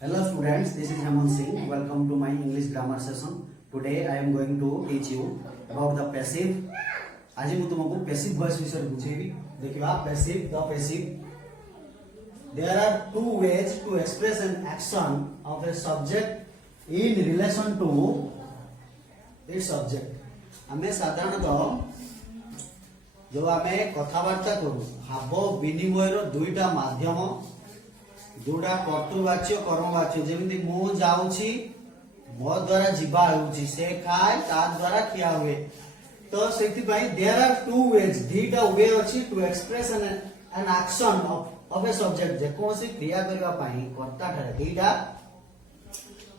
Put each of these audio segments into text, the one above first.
Hello students, this is Hemant Singh. Welcome to my English grammar session. Today I am going to teach you about the passive. आज मैं तुमको passive voice विषय बुझेबी. देखिबा passive, the passive. There are two ways to express an action of a subject in relation to its subject. हमें साधारणतः जो आमे कथावार्ता करू भाव विनिमय रो दुईटा माध्यम जोड़ा कर्तृवाच्य कर्मवाच्य जेमिति मु जाउछि मो द्वारा जीवा होउछि से खाय ता द्वारा किया हुए तो सेति पई देयर आर टू वेज दीटा वे अछि to express an action of a subject जे कोनसी क्रिया करबा पई कर्ता ठरे दीटा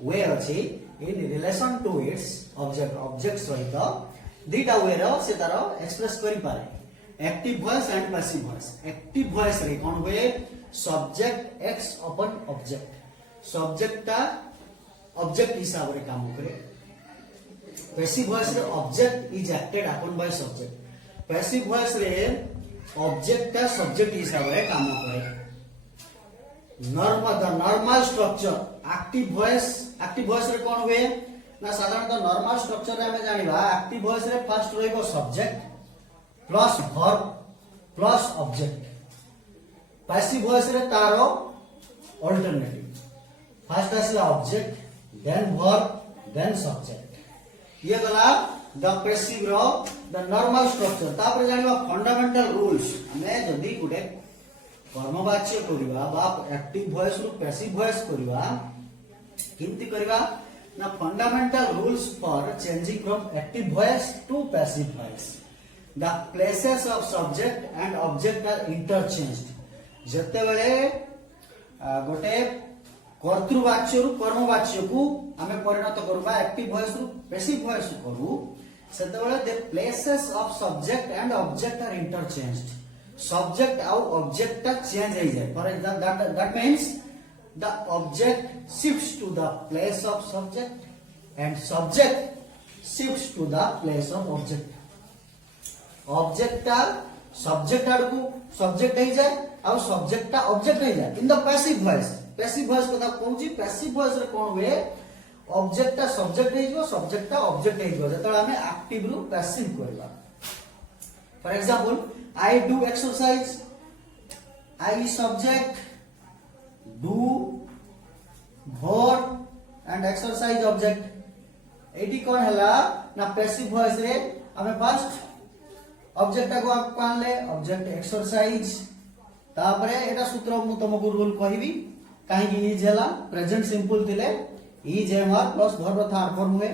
वे अछि in relation to its object सहित दीटा वे रो से तारो एक्सप्रेस करि पारे active voice and passive voice active voice रे कोन हुए सब्जेक्ट एक्स अपन ऑब्जेक्ट सब्जेक्ट ता ऑब्जेक्ट हिसाब रे काम करे पैसिव वॉइस रे object is acted upon by subject passive voice रे ऑब्जेक्ट ता सब्जेक्ट हिसाब रे काम करे नॉर्मल स्ट्रक्चर एक्टिव वॉइस रे कोन हुए ना साधारणतः नॉर्मल स्ट्रक्चर रे हमें जानिबा एक्टिव वॉइस रे फर्स्ट रहइबो subject plus verb plus object passive voice रे तारो अल्टरनेटिव फर्स्ट आसला object then verb then subject ये गला द पैसिव रो द नॉर्मल स्ट्रक्चर तापर जानिबा फंडामेंटल रूल्स हमें जदी गुटे कर्मवाच्य करिबा बा एक्टिव वॉइस रो पैसिव वॉइस करिबा किंति करिबा ना fundamental rules for changing from active voice to passive voice the places of subject and object are interchanged जते बेले गोटे कर्तृवाच्य रु कर्मवाच्य को हमें परिणत करबा एक्टिव वॉइस रु पैसिव वॉइस करू सेते बेले the places of subject and object are interchanged subject और ऑब्जेक्ट ता चेंज हो जाए for example that means the object shifts to the place of subject and subject shifts to the place of object object ता subject आडकू subject हो जाए और subject ता ऑब्जेक्ट हो जाए इन द पैसिव वॉइस कथा कहूची पैसिव वॉइस रे कोन हुए ऑब्जेक्ट ता सब्जेक्ट हो जो सब्जेक्ट ता ऑब्जेक्ट हो जो जतरा हमें एक्टिव रु पैसिव करबा for example I do exercise I subject do verb and exercise object एटी कोन हला ना पैसिव वॉइस रे हमें फर्स्ट ऑब्जेक्ट को आप कान ले ऑब्जेक्ट एक्सरसाइज तापरे एटा सूत्र मु तुमको रूल कहबी काहे कि इज हला प्रेजेंट सिंपल थिले is MR plus verb third form हुए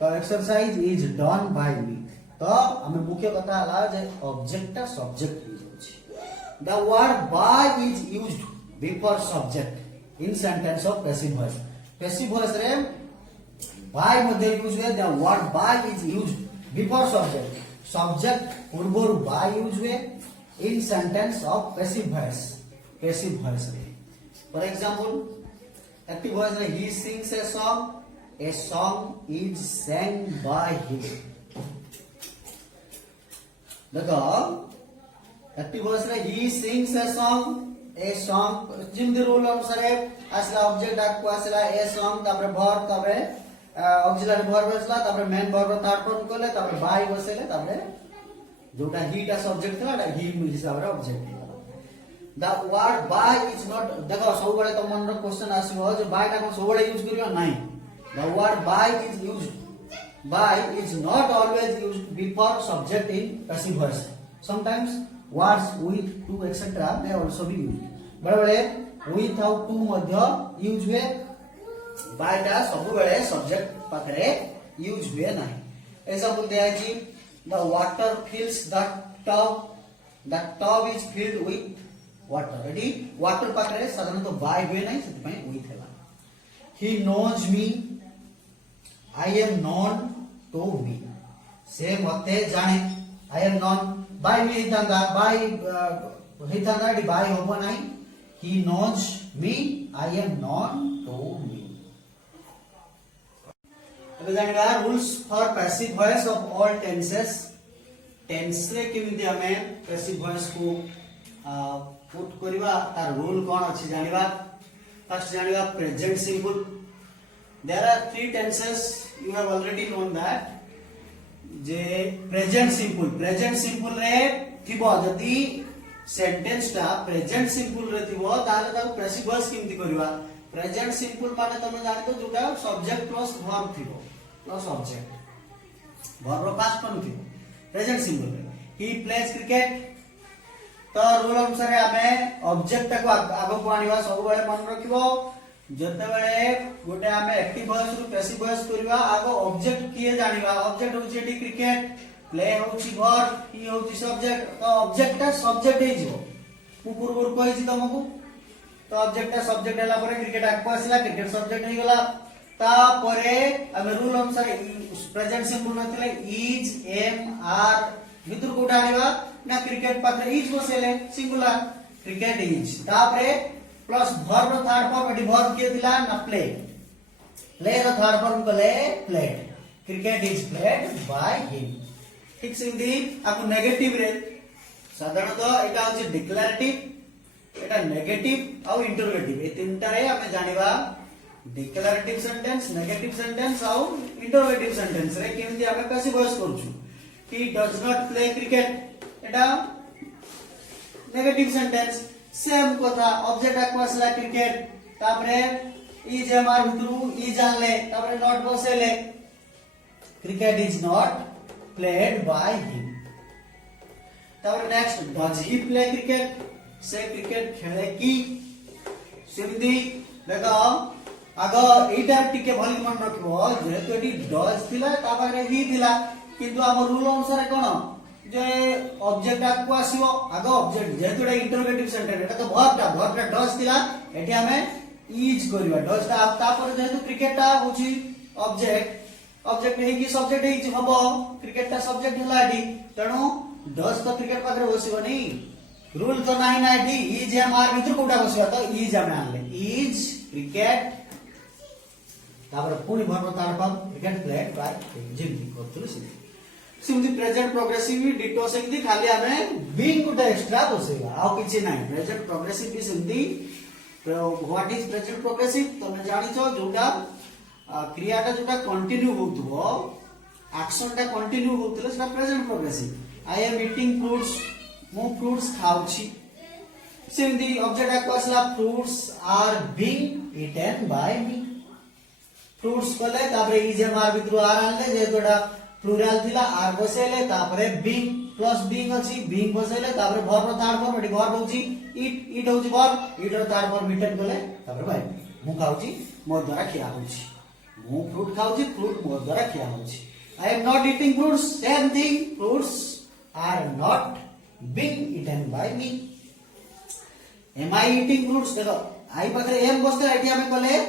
तो एक्सरसाइज इज डन बाय मी तो हमें मुख्य कथा हला जे ऑब्जेक्ट ता सब्जेक्ट हो जाउची the word by is used before subject in sentence of passive voice रे बाय मध्ये यूज हुए the word by is used before subject subject पूर्व बाय यूज हुए in sentence of passive voice रे for example active voice रे he sings a song is sang by him देखो active voice रे he sings a song जिम the rule अनुसार असला object को असला ए सॉन्ग तापर वर्ब तापर ऑक्सिलरी वर्ब असला तापर मेन वर्ब थर्ड फॉर्म कोले तापर बाय बसेले तापर जोटा ही टा सब्जेक्ट थला ता ही हिसाब रे object the word by is not देखो सब बेले तो मन रो क्वेश्चन आसीबो जे बाय टा को सब बेले यूज करियो नहीं the word by is not always used before subject in passive voice sometimes words with to etcetera may also be used बड़े बड़े विथआउट टू मध्य यूज हुए बाय टा सब बेले सब्जेक्ट पाखरे यूज हुए नहीं एग्जांपल दिया जी the water fills the tub is filled with water ready water पाखरे साधारणतः by हुए नहीं सेति पई with हैला he knows me I am known to me से मते जाने I am known by me हितांदा by हितांदा डी by होबो नहीं he knows me I am known to me अब जानिबा rules for passive voice of all tenses tense रे केमिति हमें पैसिव वॉइस को पुट करबा तार रूल कोन अछि जानिबा फर्स्ट जानिबा present simple. There are three tenses, you have already known that. जे प्रेजेंट सिंपल रे थिबो जदी सेंटेंस टा प्रेजेंट सिंपल रे थिबो ताले ताको पैसिव वॉइस केमति करबा. प्रेजेंट सिंपल माने तमे जानि तो जोटा सब्जेक्ट प्लस वर्ब थिबो प्लस ऑब्जेक्ट वर्ब रो पास्ट फॉर्म थिबो प्रेजेंट सिंपल रे. ही प्लेज क्रिकेट तो रूल अनुसार हमें ऑब्जेक्ट को आगो को आनिबा सब बेले मन रखिबो. जते बेले गोटे हमें एक्टिव वॉइस रु पैसिव वॉइस करबा आगो ऑब्जेक्ट किए जानिबा. ऑब्जेक्ट होची एटी क्रिकेट, प्ले होची वर्ब, ही होची सब्जेक्ट. तो ऑब्जेक्ट ता सब्जेक्ट हे जिवो मु पूर्व कहि छि तुमको. तो ऑब्जेक्ट ता सब्जेक्ट हला परे क्रिकेट आको आसिला क्रिकेट सब्जेक्ट हे गला. ता परे हमें रूल अनुसार प्रेजेंट सिंपल नथिले इज एम आर भितर कोटा आनिबा ना क्रिकेट पात्र इज बसेले सिंगुलर क्रिकेट इज. तापरे प्लस वर्ब रो थर्ड फॉर्म एटी वर्ब के दिला ना प्ले. प्ले रो थर्ड फॉर्म कले played. Cricket is played by him. ठीक सिंधी आकु नेगेटिव रे साधारणतः एटा होची डिक्लेरेटिव एटा नेगेटिव और इंटरोगेटिव ए तीनटा रे हमें जानिबा डिक्लेरेटिव सेंटेंस नेगेटिव सेंटेंस और इंटरोगेटिव सेंटेंस रे केमति हमें पैसिव वॉइस करछु. He does not play cricket एटा नेगेटिव सेंटेंस. सेम कथा ऑब्जेक्ट आको आसला क्रिकेट तापरे इज एमआर भितरु इज आनले तापरे नॉट बसेले cricket is not played by him. तापरे next does he play cricket से क्रिकेट खेले की. सेमती देखो आगो एटा टिके भली मन रखबो जेहेतु एटी डज थिला तापरे ही थिला किंतु हम रूल अनुसार कोन जे ऑब्जेक्ट आको आसीबो आगो ऑब्जेक्ट जेहेतु एटा इंटरोगेटिव सेंटेंस एटा तो वर्ब टा डज थिला एटी हमें इज करबा. डज ता तापर जेहेतु क्रिकेट ता होची ऑब्जेक्ट हे की सब्जेक्ट हे हबो क्रिकेट ता सब्जेक्ट हला एटी तणो डज तो क्रिकेट पाखरे बसिबो नै. रूल तो नाही ना एटी इज एम आर भितर कोटा बसिबा तो इज हम आनले इज क्रिकेट तापर पुनी वर्ब तार फॉर्म क्रिकेट प्लेड बाय जिम करथुल सिंपली प्रेजेंट प्रोग्रेसिव भी डिटो सेमती खाली हमें बीइंग गुड एक्स्ट्रा बसेगा आ किछि नाही. प्रेजेंट प्रोग्रेसिव भी सेमती व्हाट इज प्रेजेंट प्रोग्रेसिव तमे जानि छ जोटा क्रियाटा जोटा कंटिन्यू होतबो एक्शन टा कंटिन्यू होतले सेटा present progressive. I am eating fruits मु फ्रूट्स खाउछि. सेमती ऑब्जेक्ट को असला fruits are being eaten by me. Fruits कले तापरे इज एम आर भितरु आर आनले जेतोडा प्लूरल थिला आर बसेले तापरे बीइंग प्लस बीइंग अछि बीइंग बसेले तापरे वर्ब रो थर्ड फॉर्म एटी वर्ब होची इट होची वर्ब इट रो थर्ड फॉर्म इटेन कले तापरे बाय मु खाउची मो द्वारा खिया होची. मु फ्रूट खाउची फ्रूट मो द्वारा खिया होची. I am not eating fruits same thing fruits are not being eaten by me. Am I eating fruits देखो आई पाखरे एम बसते एटी हमें कले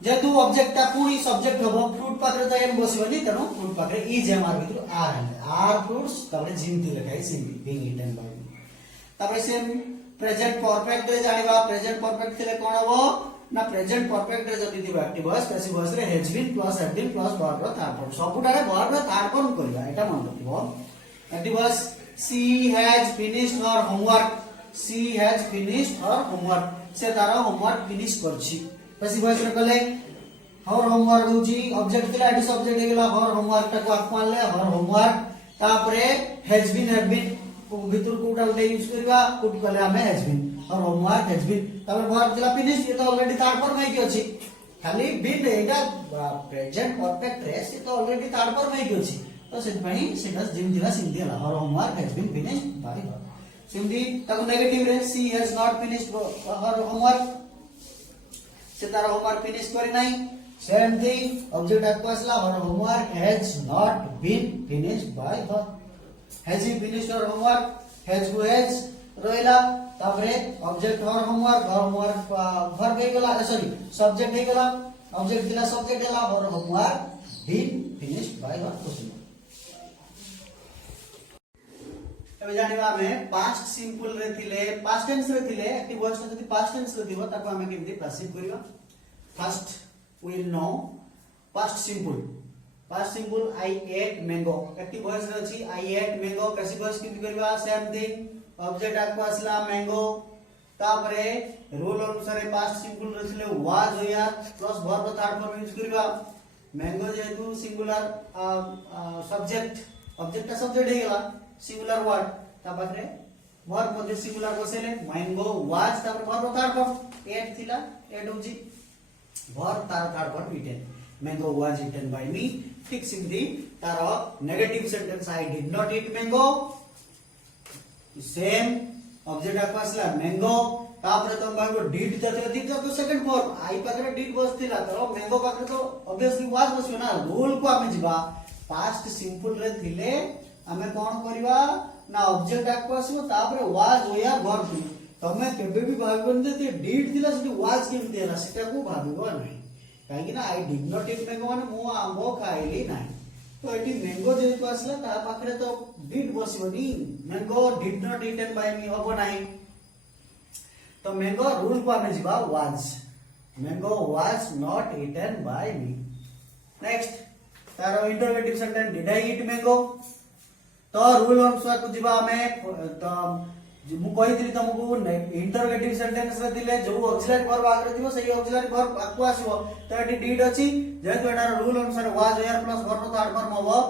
जेतु ऑब्जेक्ट ता पूरी सब्जेक्ट हबो फ्रूट पाखरे तो एम बसिबनी तनो फ्रूट पाखरे इज एम आर भितर आर आर फ्रूट्स तापरे जिम थि लिखाई सिम बीइंग ईटेन बाय मी. तापरे सेम प्रेजेंट परफेक्ट रे जानिबा प्रेजेंट परफेक्ट थिले कोन हबो ना प्रेजेंट परफेक्ट रे जति दिबा एक्टिव वॉइस पैसिव वॉइस रे has been plus have been plus verb रो थर्ड फॉर्म सबुटारे वर्ब रो थर्ड फॉर्म करबा एटा मन रखिबो. Active voice she has finished her homework. She has finished her homework से तारा होमवर्क फिनिश करछि. पैसिव वॉइस रे कले हर होमवर्क होची ऑब्जेक्ट थिला एटी सब्जेक्ट हे गेला हर होमवर्क टा को आकमानले हर होमवर्क तापरे हैज बीन भितर कोटा उठे यूज करबा कोट कले हमें हैज बीन और होमवर्क हैज बीन तापर वर्ब थिला फिनिश ये तो ऑलरेडी थर्ड फॉर्म हे की अछि खाली बीन एटा प्रेजेंट परफेक्ट रे से तो ऑलरेडी थर्ड फॉर्म हे की अछि तो से पई सेटा जिम दिला सिंधी हला her homework has been finished by her. सिंधी ताको नेगेटिव रे she has not finished her homework से तार होमवर्क फिनिश करी नाही. सेम थिंग ऑब्जेक्ट आको असला her homework has not been finished by her. Has he finished her homework has गो हैज रोइला तापरे ऑब्जेक्ट हर होमवर्क वर्ब हे गेला सॉरी सब्जेक्ट हे गेला ऑब्जेक्ट दिला सब्जेक्ट हला her homework been finished by her. Question एबे जानिबा हमें पास्ट सिंपल रे थिले पास्ट टेंस रे थिले एक्टिव वॉइस जति पास्ट टेंस रे दिबो ताको हमें केमति पैसिव करिवा. First we will know past simple I ate mango active voice रे अछि I ate mango passive voice केमति करबा सेम थिंग ऑब्जेक्ट आको असला mango तापरे रूल अनुसार पास्ट सिंपल रथिले वाज हो यार plus verb third form use करबा मैंगो जेतु सिंगुलर सब्जेक्ट ऑब्जेक्ट का सब्जेक्ट हे गेला सिंगुलर वर्ड ता पाखरे वर्ब मध्ये सिंगुलर बसेले मैंगो वाज तापर वर्ब थर्ड फॉर्म एट थिला एट होजी वर्ब तार third form eaten mango was eaten by me ठीक सिंधी तार negative sentence I did not eat mango same object आसला मैंगो तापरे तुम भागो डिड तो सेकंड फॉर्म आई पाखरे डिड बसतिला तो मैंगो पाखरे तो ऑब्वियसली वाज बसियो ना रूल को आमे जिबा पास्ट सिंपल रे थिले आमे कोन करबा ना ऑब्जेक्ट आसबो तापरे वाज होया वर्ब तमे केबे भी भाबन जे डिड थिला सेठी वाज केमति हला सेटा को भाबिबो नाही काहे कि ना आई डिड नॉट ईट मैंगो माने मु आंबो खाइली नाही तो एटी मैंगो जेतु आसला ता पाखरे तो डिड बसिबोनी mango did not eaten by me हबो नाही तो मैंगो रूल को आमे जिबा was mango was not eaten by me next तारो interrogative sentence did I eat mango तो रूल अनुसार को जिबा आमे तो मु कहितली तुमको इंटरोगेटिव सेंटेंस रे दिले जो ऑक्सिलरी वर्ब आगरे दिबो सही ऑक्सिलरी वर्ब आकु आसीबो तो एटी डिड अछि जेतु एटार रूल अनुसार वाज यार प्लस वर्ब थर्ड फॉर्म हबो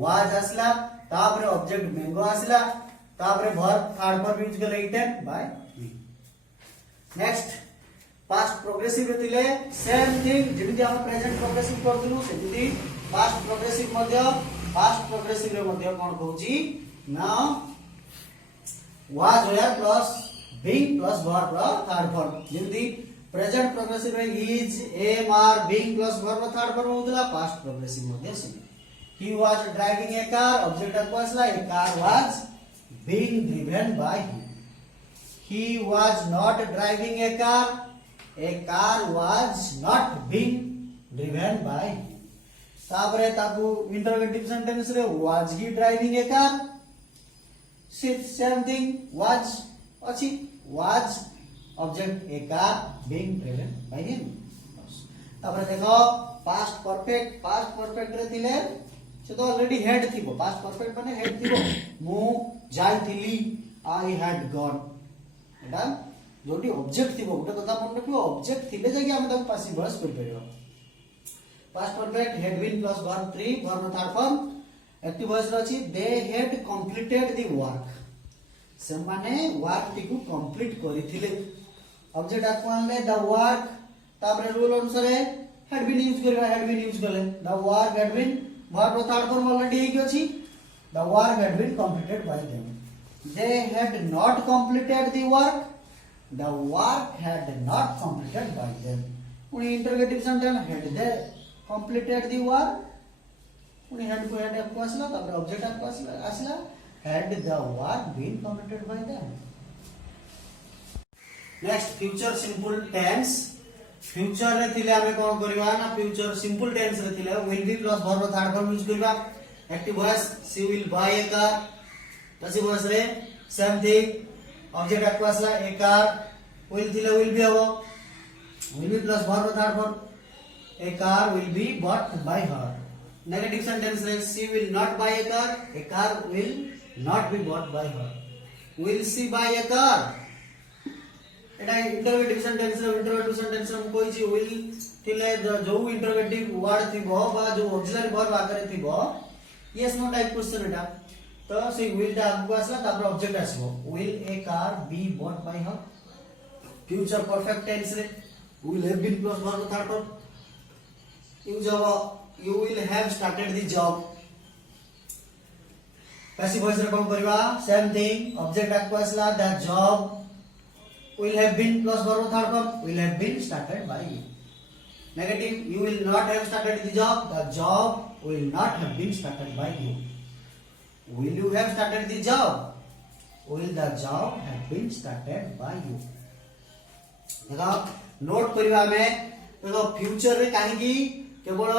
वाज आसला तापरे ऑब्जेक्ट मैंगो आसला तापरे वर्ब थर्ड फॉर्म यूज करले eaten by me next past progressive रे दिले सेम थिंग जेमिति हम प्रेजेंट प्रोग्रेसिव करदिलु सेमिति पास्ट प्रोग्रेसिव रे मध्ये कोन कहूची ना was where plus being plus verb third form जेमती प्रेजेंट प्रोग्रेसिव रे is am are being plus verb third form होतला पास्ट प्रोग्रेसिव मध्ये same he was driving a car object असला a car was being driven by him he was not driving a car was not being driven by him तापरे ताकू interrogative sentence रे was he driving a car same thing was अछि was object a car being driven by him तापर देखो past perfect रे थिले से तो ऑलरेडी हेड थिबो पास्ट परफेक्ट माने हेड थिबो मु जाइथिली I had gone Etah जोटी object थिबो गोटे कथा मन रखियो ऑब्जेक्ट थिले जाके हम ताको पासिव वॉइस कर परियो past perfect had been plus verb 3 verb third form active voice रछि they had completed the work से माने वर्क टिकु कंप्लीट करिथिले ऑब्जेक्ट आकवानले द वर्क तापरे रूल अनुसार हैड बीन यूज करले the work had been verb third form already हेकी अछि the work had been completed by them they had not completed the work had not completed by them पुनी interrogative sentence had they completed the work पुनी had को had को आसला तापर object को आसला had the work been completed by them next future simple tense future रे थिले हमें कोन करबा ना future simple tense रे थिले will be plus verb third form use करबा active voice she will buy a car passive voice रे same thing object को आसला a car will थिले will be हबो will be plus verb third form a car will be bought by her negative sentence रे she will not buy a car will not be bought by her will she buy a car Etah interrogative sentence हम कोइ छी will थिले जो interrogative word थिबो बा जो auxiliary verb आकरे थिबो यस नो टाइप क्वेश्चन एटा तो से will ता आगु आसला तापर object आसीबो will a car be bought by her future perfect tense रे will have been plus verb third form use हबो you will have started the job passive voice रे कोन करबा same thing object आको आसला the job will have been plus verb third form will have been started by you negative you will not have started the job will not have been started by you will you have started the job will the job have been started by you देखो note करबा में देखो future रे काहे की केवल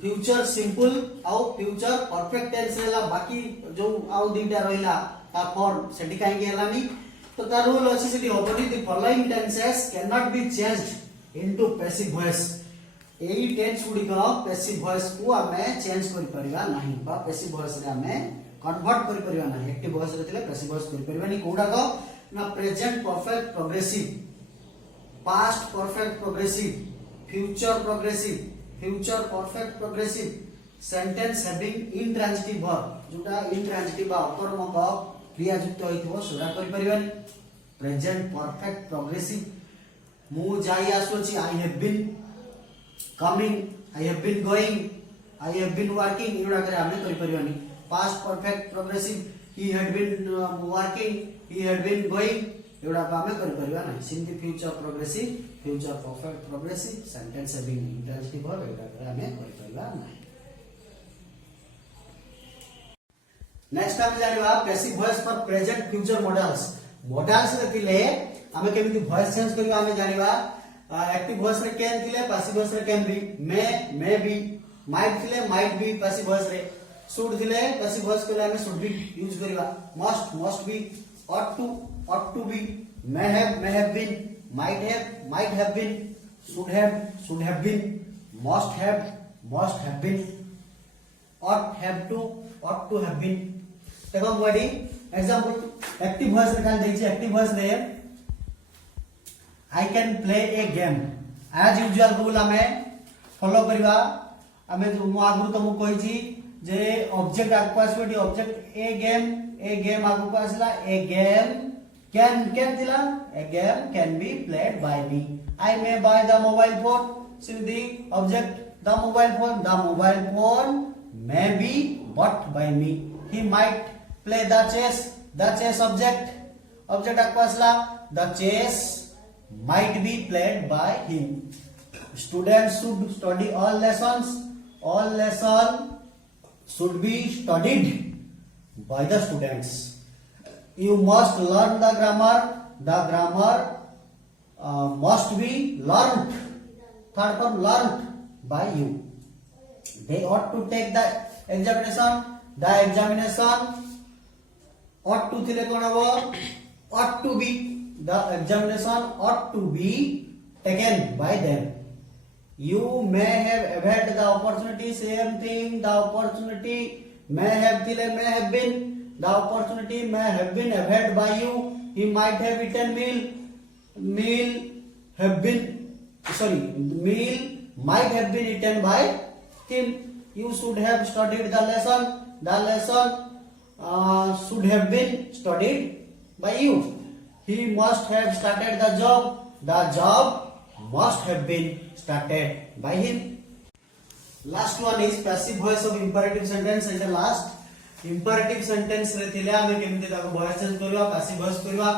future simple आउ future perfect tense रेला बाकी जो आउ दुईटा रहिला ता फॉर्म सेठी काहे के हलानी तो ता रूल अछि सेठी होबनी the following tenses can not be changed into passive voice एई टेंस गुडी का पैसिव वॉइस को हमें चेंज करि परिबा नाही बा पैसिव वॉइस रे हमें कन्वर्ट करि परिबा नाही एक्टिव वॉइस रे थिले पैसिव वॉइस करि परिबा नि कोडा को ना present perfect progressive, past perfect progressive, future progressive, future perfect progressive, sentence having intransitive verb जोटा इंट्रांजिटिव बा अकर्मक क्रिया युक्त होइथिबो सेटा करि परिबानी। प्रेजेंट परफेक्ट प्रोग्रेसिव मु जाई आसुची, I have been coming, I have been going, I have been working एडा करे हमें करि परिबानी। Past perfect progressive he had been working, he had been going एडा को हमें करि परिबा नै। Simply future progressive, future perfect progressive, sentence having intransitive verb एडा करे हमें करि परिबा नै। नेक्स्ट हम जानिबा passive voice for present future modals. Modals रे थिले हमें केमिति वॉइस चेंज करिबा हमें जानिबा। एक्टिव वॉइस रे कैन थिले, पैसिव वॉइस रे can be, may be, might थिले माइट बी पैसिव वॉइस रे, शुड थिले पैसिव वॉइस को हमें शुड बी यूज करिबा। Must be, ought to be, may have been, might have been, should have been, must have been, ought to have been। देखो बॉडी example active voice रे कान देखि, एक्टिव वॉइस रे I can play a game as usual rule हमें follow करबा। हमें जो आगु तुमको कहि छी जे ऑब्जेक्ट आगु आसबेटी, ऑब्जेक्ट ए गेम आगु आसला, ए गेम कैन दिला, a game can be played by me. I may buy the mobile phone, see the object the mobile phone may be bought by me। he might play the chess object akpasla, the chess might be played by him। students should study all lessons should be studied by the students। you must learn the grammar must be learnt, third form learnt by you। they ought to take the examination ought to thile kon habo, ought to be, the examination ought to be taken by them। you may have had the opportunity, same thing, the opportunity may have thile may have been, the opportunity may have been had by you। he might have eaten meal might have been eaten by him। you should have studied the lesson should have been studied by you। he must have started the job must have been started by him। last one is passive voice of imperative sentence। and the last imperative sentence रे थिले हमें केमते ताको voice change करबा, passive voice करबा।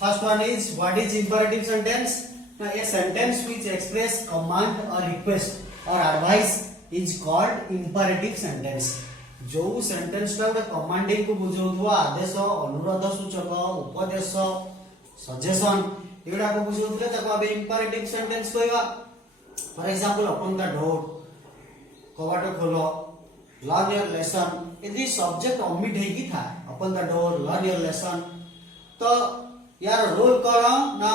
first one is what is imperative sentence। now a sentence which express command or request or advice is called imperative sentence। जो sentence टा उडे commanding को बुझौथुवा, आदेश, अनुरोध सूचक, उपदेश, सजेशन एडा को बुझौथले ताको अब इंपरेटिव सेंटेंस कहबा। For example open the door, कबाट खोलो, लर्न योर लेसन, यदि सब्जेक्ट ओमिट हे की था open the door, learn your lesson, तो यार रोल करो ना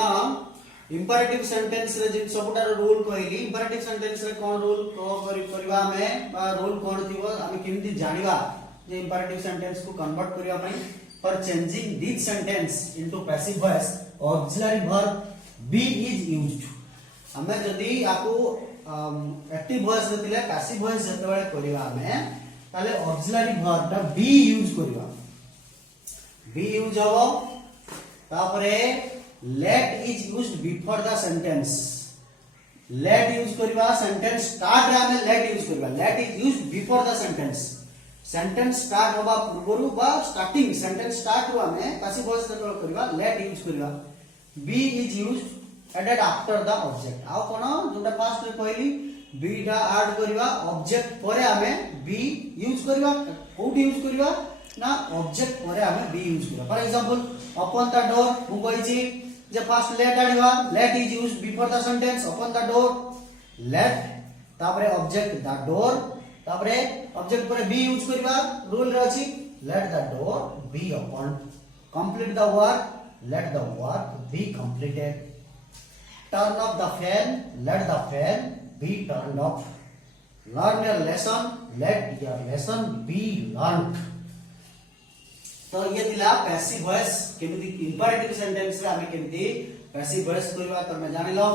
इंपरेटिव सेंटेंस रे जिन सबटार रूल कहली। इंपरेटिव सेंटेंस रे कोन रूल को करबा में बा रूल कोन थिबो आमी केमति जानिबा जे इंपरेटिव सेंटेंस को कन्वर्ट करिया पई। For changing this sentence into passive voice auxiliary verb B is used. हमें जदी आको एक्टिव वॉइस रे थिले पैसिव वॉइस जते बेले करिवा हमें ताले ऑक्सिलरी वर्ब ता बी यूज करिवा। बी यूज हो तापरे let is used before the sentence। let use करिवा, sentence start रे हमें let use करिवा। let is used before the sentence। sentence start होबा पूर्वरु बा starting sentence start हुआ में passive voice रे करिवा let use करिवा। be is used added after the object। आ कोन जोटा fast रे कहली be टा ऐड करिवा ऑब्जेक्ट परे हमें be यूज करिवा। कोड यूज करिवा ना ऑब्जेक्ट परे हमें be यूज करिवा। For example open the door मु कहि छी जे फर्स्ट लेट आडिवा, let is used before the sentence open the door, let तापरे ऑब्जेक्ट द डोर, तापरे ऑब्जेक्ट पर बी यूज करबा। रूल रे अछि let the door be open, complete the work, let the work be completed. Turn off the fan, let the fan be turned off. Learn your lesson, let your lesson be learned. तो ये थिला passive voice केमिति imperative sentence रे आमे केमिति passive voice करबा तमे जानिलो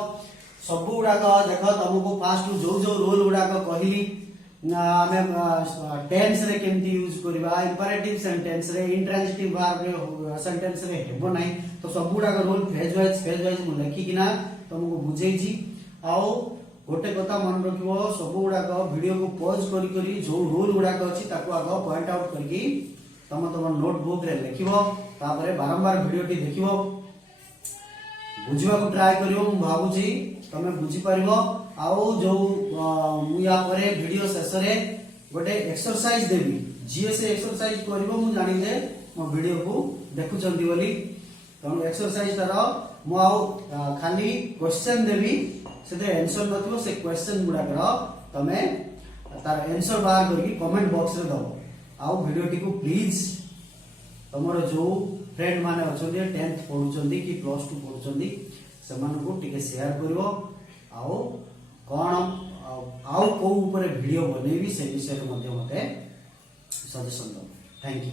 सब गुडा को देखो तुमको फास्ट जो जो रूल गुडा को कहली आमे टेंस रे केमिति यूज करबा इंपरेटिव सेंटेंस रे इंट्रांजिटिव वर्ब रे सेंटेंस रे हेबो नाही तो सब गुडा को रूल फेज वाइज मु लिखि किना तुमको बुझेई छी आउ गोटे कथा मन रखिबो सब गुडा को वीडियो को पॉज करी करी जो रूल गुडा को अछि ताको आगो पॉइंट आउट करके तुम नोटबुक रे लिखिबो तापरे बारंबार वीडियो टी देखिबो बुझिबा को ट्राई करियो मु भाबुची तमे बुझी परिबो आउ जो मु या परे वीडियो शेष रे गोटे एक्सरसाइज देबी जीएस एक्सरसाइज करिवो मु जानि जे मो वीडियो को देखु चंदी बोली तम एक्सरसाइज तारो मु आउ खाली क्वेश्चन देबी सेते आंसर नथिबो से क्वेश्चन गुडा करो तमे तार आंसर बाहर करके कमेंट बॉक्स रे दो आउ वीडियो टी को प्लीज तमरो जो फ्रेंड माने अछोंदी 10th पढुचंदी कि प्लस 2 पढुचंदी समान को टिके शेयर करिवो आउ कोन आउ को ऊपर वीडियो बनेबी से विषय मध्ये मते सजेशन दो थैंक यू।